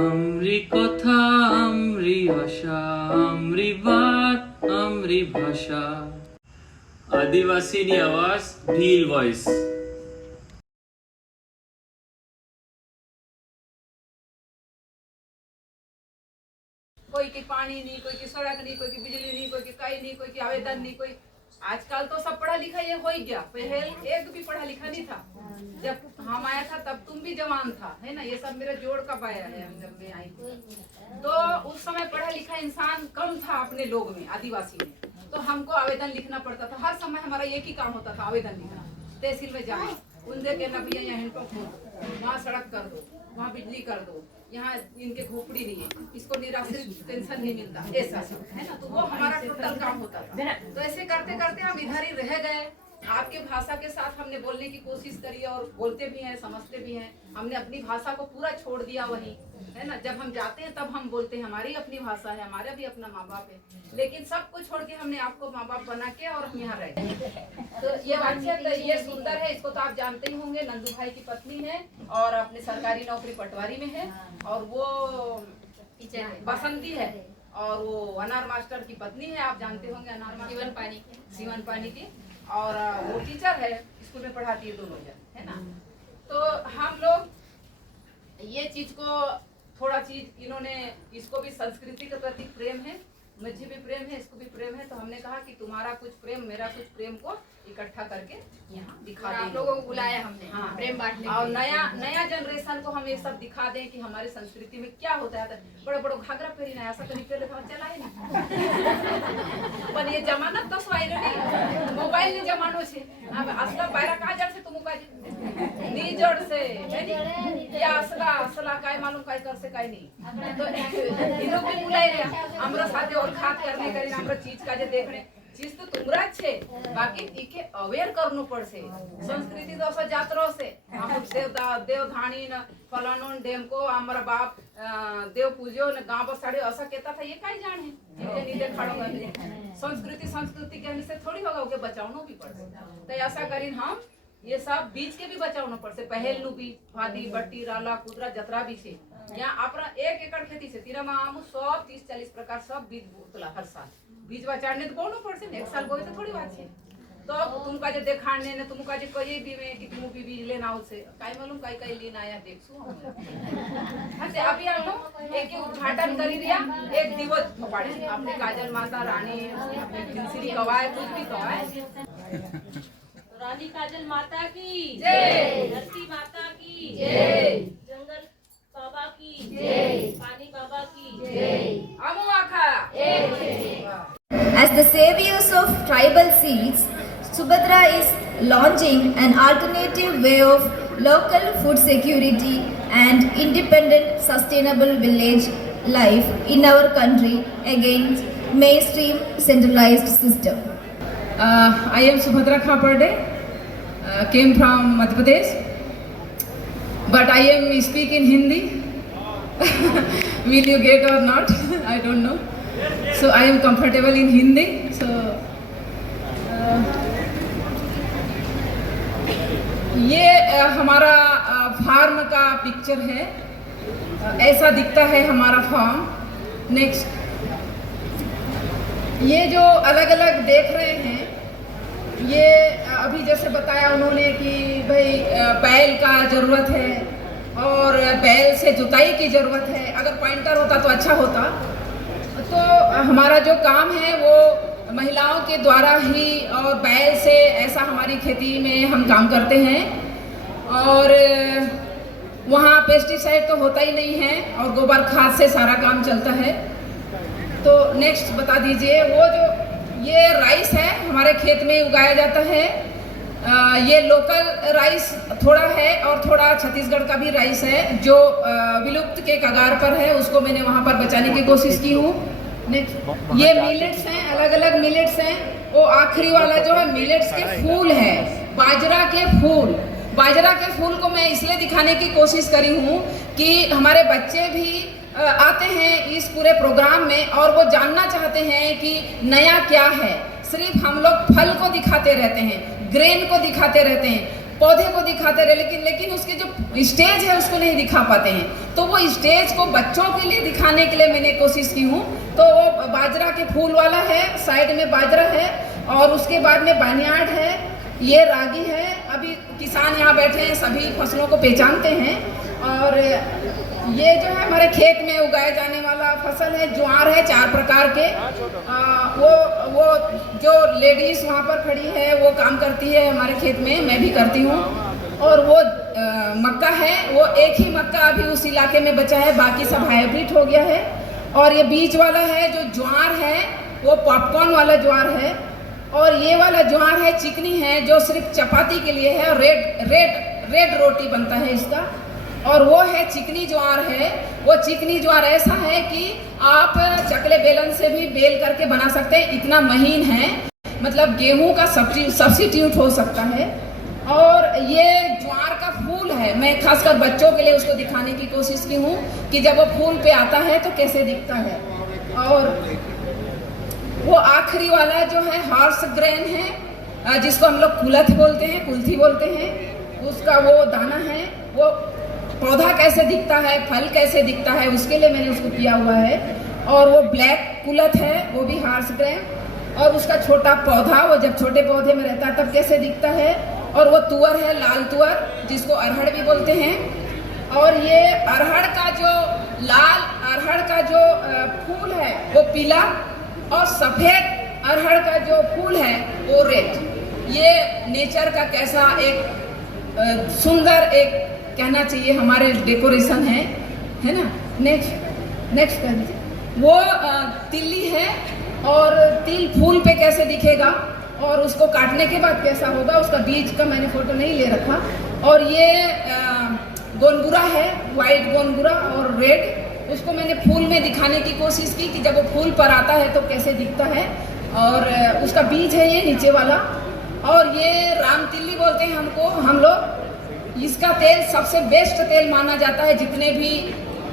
আমরি কথা আমরি ভাষা আমরি बात আমরি ভাষা आदिवासीनी आवाज भील वॉइस। कोई की पानी नहीं, कोई की सड़क नहीं, कोई की बिजली नहीं, कोई की कई नहीं, कोई की आवेदन नहीं, कोई आजकल तो सब पढ़ा लिखा ये हो ही गया। पहले एक भी पढ़ा लिखा नहीं था। जब हम आया था तब तुम भी जवान था, है ना। ये सब मेरा जोड़ कब आया है, हम जब मैं आई तो उस समय पढ़ा लिखा इंसान कम था अपने लोग में, आदिवासी में। तो हमको आवेदन लिखना पड़ता था। हर समय हमारा एक ही काम होता था, आवेदन लिखना। तहसील में जाना, उनसे कहना भैया यहाँ हैंडपंप खोल दो, वहाँ सड़क कर दो, वहाँ बिजली कर दो, यहाँ इनके झोपड़ी नहीं है, इसको निराश्रित पेंशन नहीं मिलता, ऐसा सब है ना। तो वो हमारा टोटल काम होता था। तो ऐसे करते करते हम इधर ही रह गए। आपके भाषा के साथ हमने बोलने की कोशिश करी और बोलते भी हैं, समझते भी हैं। हमने अपनी भाषा को पूरा छोड़ दिया वहीं, है ना। जब हम जाते हैं तब हम बोलते हैं हमारी अपनी भाषा है, हमारा भी अपना माँ बाप है। लेकिन सब कुछ छोड़ के हमने आपको माँ बाप बना के और हम यहाँ रह गए। तो ये वाचियत ये सुंदर है, इसको तो आप जानते ही होंगे। नंदू भाई की पत्नी है और अपने सरकारी नौकरी पटवारी में है। और वो बसंती है और वो अनार मास्टर की पत्नी है, आप जानते होंगे। अनार मास्टर सीवन पानी की, और वो टीचर है, स्कूल में पढ़ाती है, दोनों जन, है ना। तो हम लोग ये चीज को थोड़ा चीज इन्होंने, इसको भी संस्कृति के प्रति प्रेम है, मुझे भी प्रेम है, इसको भी प्रेम है। तो हमने कहा कि तुम्हारा कुछ प्रेम मेरा कुछ प्रेम को इकट्ठा करके यहाँ दिखा दें। आप लोगों को बुलाया हमने, हाँ, प्रेम बांटने और नया जनरेशन को हम ये सब दिखा दें कि हमारे संस्कृति में क्या होता है। बड़े बड़े घाघरा पहरी ना, ऐसा कहीं पहले चला है ना। पर ये जमाना तो स्वाइल नहीं, मोबाइल ने जमानो छे। अब असला बायरा कहाँ जड़ से तुम का नी जड़ से है नी, या असला काय मालूम काय कर से काय नहीं। तो इन लोग भी बुलाए रे हमरा साथे और खात करने करी हमरा चीज का जे देखने चीज तो तुमरा छे, बाकी इके अवेयर करनो पड़से। संस्कृति तो ऐसा जात्रो से हम देव धाणी न फलानो डेम को हमारा बाप देव पूजो न गांव बसाड़े ऐसा कहता था। ये काई जान है जिनके नीचे खड़ो है। संस्कृति के से थोड़ी होगा, उके बचावनो भी पड़से। तो ऐसा करीन हम ये सब बीज के भी बचावनो पड़से। पहल नु भी भादी बट्टी राला कुदरा जतरा भी छे। यहाँ अपना 1 एकड़ खेती से तीरा में आम 130-40 प्रकार सब बीज बोतला हर साल बीज बचाने तो बोनो पड़से। एक साल बोए तो थोड़ी बात है। तो तुमका जे देखाने ने तुमका जे कहिए भी में कि तुम भी बीज लेना हो से काई मालूम काई लेना आया देखसु हम से अभी हम लोग एक उद्घाटन करी दिया, एक दिवस पड़े अपने काजल माता रानी खिलसिरी कवाए कुछ भी कवाए। रानी काजल माता की जय, धरती माता की जय, जंगल बाबा की जय, पानी बाबा की जय, अमु आखा। As the saviors of tribal seeds, Subhadra is launching an alternative way of local food security and independent sustainable village life in our country against mainstream centralized system. I am Subhadra Khapade, came from Madhya Pradesh, but I am speak in Hindi. Will you get or not? I don't know. So I am comfortable in Hindi. So ये हमारा farm का picture है, ऐसा दिखता है हमारा farm. Next, ये जो अलग अलग देख रहे हैं, ये अभी जैसे बताया उन्होंने कि भाई बैल का ज़रूरत है और बैल से जुताई की ज़रूरत है। अगर पॉइंटर होता तो अच्छा होता। तो हमारा जो काम है वो महिलाओं के द्वारा ही और बैल से ऐसा हमारी खेती में हम काम करते हैं। और वहाँ पेस्टिसाइड तो होता ही नहीं है और गोबर खाद से सारा काम चलता है। तो नेक्स्ट बता दीजिए, वो जो ये राइस है हमारे खेत में उगाया जाता है। ये लोकल राइस थोड़ा है और थोड़ा छत्तीसगढ़ का भी राइस है जो विलुप्त के कगार पर है, उसको मैंने वहाँ पर बचाने की कोशिश की हूँ। नेक्स्ट, ये मिलेट्स हैं, अलग अलग मिलेट्स हैं। वो आखिरी वाला जो है मिलेट्स के फूल है, बाजरा के फूल। बाजरा के फूल को मैं इसलिए दिखाने की कोशिश करी हूँ कि हमारे बच्चे भी आते हैं इस पूरे प्रोग्राम में और वो जानना चाहते हैं कि नया क्या है। सिर्फ हम लोग फल को दिखाते रहते हैं, ग्रेन को दिखाते रहते हैं, पौधे को दिखाते रहे, लेकिन उसके जो स्टेज है उसको नहीं दिखा पाते हैं। तो वो स्टेज को बच्चों के लिए दिखाने के लिए मैंने कोशिश की हूँ। तो वो बाजरा के फूल वाला है, साइड में बाजरा है और उसके बाद में बानियाड है, ये रागी है। अभी किसान यहाँ बैठे हैं, सभी फसलों को पहचानते हैं। और ये जो है हमारे खेत में उगाए जाने वाला फसल है, ज्वार है 4 प्रकार के। वो जो लेडीज वहाँ पर खड़ी है वो काम करती है हमारे खेत में, मैं भी करती हूँ। और वो मक्का है, वो एक ही मक्का अभी उस इलाके में बचा है, बाकी सब हाइब्रिड हो गया है। और ये बीज वाला है जो ज्वार है वो पॉपकॉर्न वाला ज्वार है। और ये वाला ज्वार है चिकनी है, जो सिर्फ चपाती के लिए है। रेड रोटी बनता है इसका। और वो है चिकनी ज्वार है। वो चिकनी ज्वार ऐसा है कि आप चकले बेलन से भी बेल करके बना सकते हैं, इतना महीन है, मतलब गेहूं का सब्स्टिट्यूट हो सकता है। और ये ज्वार का फूल है, मैं खासकर बच्चों के लिए उसको दिखाने की कोशिश की हूँ कि जब वो फूल पे आता है तो कैसे दिखता है। और वो आखिरी वाला जो है हॉर्स ग्रेन है, जिसको हम लोग कुलथी बोलते हैं, उसका वो दाना है। वो पौधा कैसे दिखता है, फल कैसे दिखता है, उसके लिए मैंने उसको किया हुआ है। और वो ब्लैक कुलथ है, वो भी हॉर्स ग्रेन। और उसका छोटा पौधा, वो जब छोटे पौधे में रहता है तब कैसे दिखता है। और वो तुअर है, लाल तुअर, जिसको अरहड़ भी बोलते हैं। और ये अरहड़ का जो फूल है वो पीला, और सफेद अरहड़ का जो फूल है वो रेड। ये नेचर का कैसा एक सुंदर एक कहना चाहिए हमारे डेकोरेशन है ना। नेक्स्ट कर दीजिए। वो तिल्ली है, और तिल फूल पे कैसे दिखेगा और उसको काटने के बाद कैसा होगा, उसका बीज का मैंने फोटो नहीं ले रखा। और ये गोनगुरा है, वाइट गोनगुरा और रेड, उसको मैंने फूल में दिखाने की कोशिश की कि जब वो फूल पर आता है तो कैसे दिखता है। और उसका बीज है ये नीचे वाला। और ये राम तिल्ली बोलते हैं हम लोग। इसका तेल सबसे बेस्ट तेल माना जाता है, जितने भी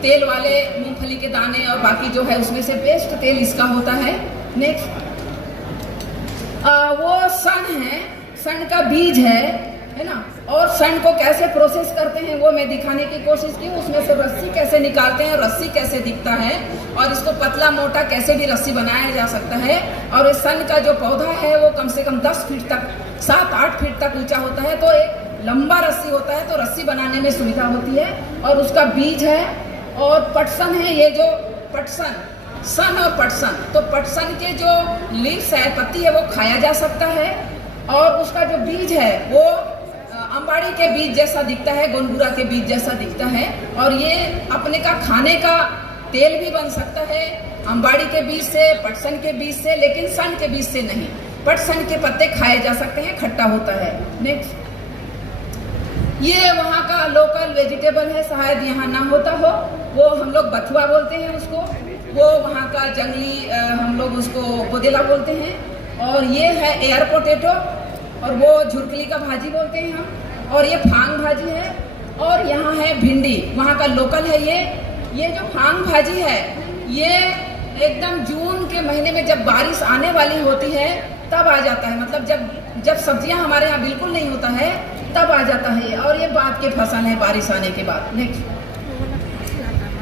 तेल वाले मूंगफली के दाने और बाकी जो है उसमें से बेस्ट तेल इसका होता है। नेक्स्ट वो सन है, सन का बीज है ना। और सन को कैसे प्रोसेस करते हैं वो मैं दिखाने की कोशिश की। उसमें से रस्सी कैसे निकालते हैं, रस्सी कैसे दिखता है, और इसको पतला मोटा कैसे भी रस्सी बनाया जा सकता है। और इस सन का जो पौधा है वो कम से कम 10 फीट तक, 7-8 फीट तक ऊंचा होता है। तो एक लंबा रस्सी होता है, तो रस्सी बनाने में सुविधा होती है। और उसका बीज है। और पटसन है, ये जो पटसन, सन और पटसन, तो पटसन के जो लीव्स है, पत्ती है, वो खाया जा सकता है। और उसका जो बीज है वो अंबाड़ी के बीज जैसा दिखता है, गोनगुरा के बीज जैसा दिखता है। और ये अपने का खाने का तेल भी बन सकता है अंबाड़ी के बीज से, पटसन के बीज से, लेकिन सन के बीज से नहीं। पटसन के पत्ते खाए जा सकते हैं, खट्टा होता है। नेक्स्ट, ये वहाँ का लोकल वेजिटेबल है, शायद यहाँ ना होता हो, वो हम लोग बथुआ बोलते हैं उसको। वो वहाँ का जंगली हम लोग उसको बोदेला बोलते हैं। और ये है एयर पोटैटो, और वो झुरकली का भाजी बोलते हैं हम। और ये फांग भाजी है। और यहाँ है भिंडी, वहाँ का लोकल है ये जो फांग भाजी है, ये एकदम जून के महीने में जब बारिश आने वाली होती है तब आ जाता है। मतलब जब सब्जियां हमारे यहाँ बिल्कुल नहीं होता है तब आ जाता है। और ये बाद के फसल है बारिश आने के बाद। नेक्स्ट,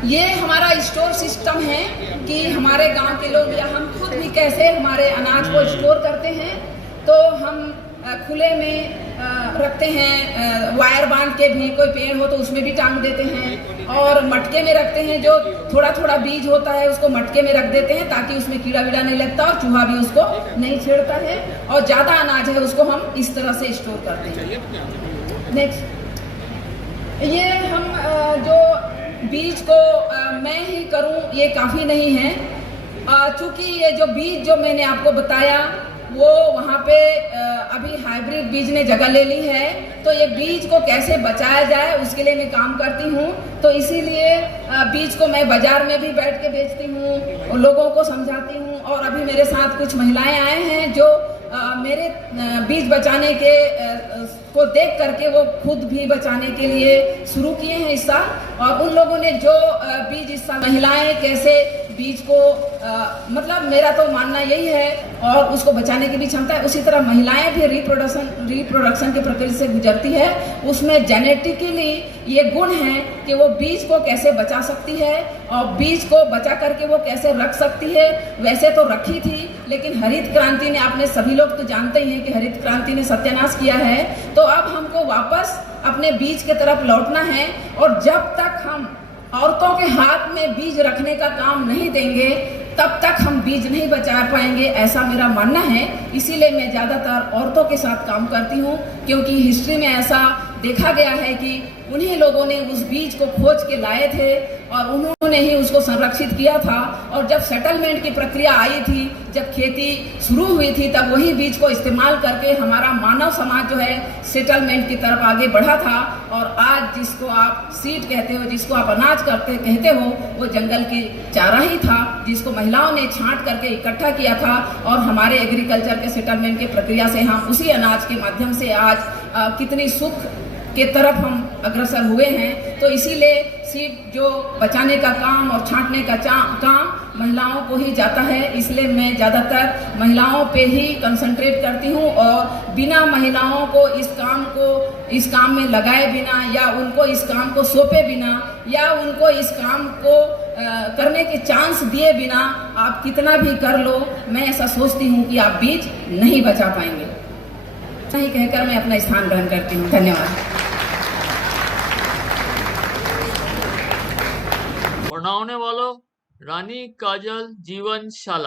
ये हमारा स्टोर सिस्टम है कि हमारे गांव के लोग या हम खुद भी कैसे हमारे अनाज को स्टोर करते हैं। तो हम खुले में रखते हैं, वायर बांध के भी, कोई पेड़ हो तो उसमें भी टांग देते हैं। और मटके में रखते हैं, जो थोड़ा थोड़ा बीज होता है उसको मटके में रख देते हैं ताकि उसमें कीड़ा वीड़ा नहीं लगता और चूहा भी उसको नहीं छेड़ता है। और ज़्यादा अनाज है उसको हम इस तरह से स्टोर करते हैं। नेक्स्ट, ये हम जो बीज को मैं ही करूं ये काफ़ी नहीं है, चूँकि ये जो बीज जो मैंने आपको बताया वो वहाँ पे अभी हाइब्रिड बीज ने जगह ले ली है। तो ये बीज को कैसे बचाया जाए उसके लिए मैं काम करती हूँ। तो इसीलिए बीज को मैं बाजार में भी बैठ के बेचती हूँ और लोगों को समझाती हूँ। और अभी मेरे साथ कुछ महिलाएं आए हैं जो मेरे बीज बचाने के को देख करके वो खुद भी बचाने के लिए शुरू किए हैं इस साल। और उन लोगों ने जो बीज इस साल महिलाएं कैसे बीज को मतलब मेरा तो मानना यही है, और उसको बचाने की भी क्षमता है। उसी तरह महिलाएं भी रिप्रोडक्शन की प्रक्रिया से गुजरती है। उसमें जेनेटिकली ये गुण है कि वो बीज को कैसे बचा सकती है और बीज को बचा करके वो कैसे रख सकती है। वैसे तो रखी थी, लेकिन हरित क्रांति ने, आपने सभी लोग तो जानते ही हैं कि हरित क्रांति ने सत्यानाश किया है। तो अब हमको वापस अपने बीज के तरफ लौटना है, और जब तक हम औरतों के हाथ में बीज रखने का काम नहीं देंगे तब तक हम बीज नहीं बचा पाएंगे, ऐसा मेरा मानना है। इसीलिए मैं ज़्यादातर औरतों के साथ काम करती हूँ, क्योंकि हिस्ट्री में ऐसा देखा गया है कि उन्हीं लोगों ने उस बीज को खोज के लाए थे और उन्होंने ही उसको संरक्षित किया था। और जब सेटलमेंट की प्रक्रिया आई थी, जब खेती शुरू हुई थी, तब वही बीज को इस्तेमाल करके हमारा मानव समाज जो है सेटलमेंट की तरफ आगे बढ़ा था। और आज जिसको आप सीड कहते हो, जिसको आप अनाज कहते हो, वो जंगल की चारा ही था, जिसको महिलाओं ने छांट करके इकट्ठा किया था। और हमारे एग्रीकल्चर के सेटलमेंट की प्रक्रिया से हम उसी अनाज के माध्यम से आज कितनी सुख के तरफ हम अग्रसर हुए हैं। तो इसीलिए सीड जो बचाने का काम और छांटने का काम महिलाओं को ही जाता है। इसलिए मैं ज़्यादातर महिलाओं पे ही कंसंट्रेट करती हूँ, और बिना महिलाओं को इस काम में लगाए बिना, या उनको इस काम को सौंपे बिना, या उनको इस काम को करने के चांस दिए बिना आप कितना भी कर लो, मैं ऐसा सोचती हूँ कि आप बीज नहीं बचा पाएंगे। सही कहकर मैं अपना स्थान ग्रहण करती हूँ। धन्यवाद। पढ़ाने वालों रानी काजल जीवन शाला।